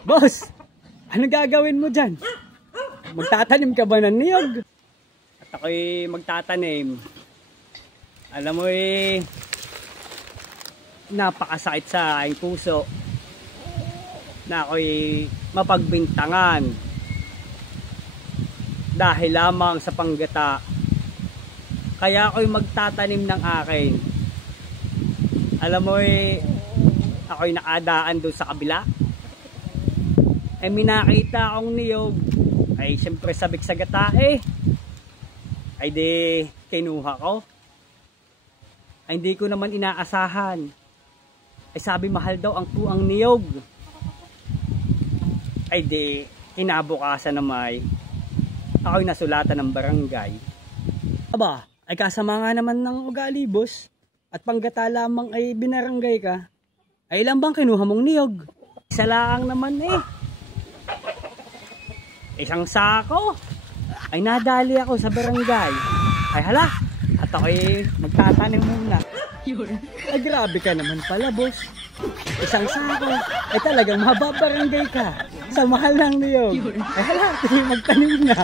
Boss, ano gagawin mo dyan? Magtatanim ka ba ng niyog? At ako'y magtatanim. Alam mo napakasakit sa aking puso na ako'y mapagbintangan dahil lamang sa panggata. Kaya ako'y magtatanim ng akin. Alam mo ako'y nakadaan doon sa kabila. Ay minakita akong niyog. Ay siyempre sabik sa gata Ay di kinuha ko. Ay hindi ko naman inaasahan. Ay sabi mahal daw ang puang niyog. Ay di kinabukasan na ako'y nasulatan ng barangay. Aba, ay kasama nga naman ng ugali, boss. At panggata lamang ay binarangay ka. Ay ilan bang kinuha mong niyog? Isa lang naman Isang sako. Ay nadali ako sa barangay. Ay hala, at ako'y magtatanim muna. Ay grabe ka naman pala, boss. Isang sako. Ay talagang mababarangay ka sa mahal ng niyog. Ay hala, magtanim na.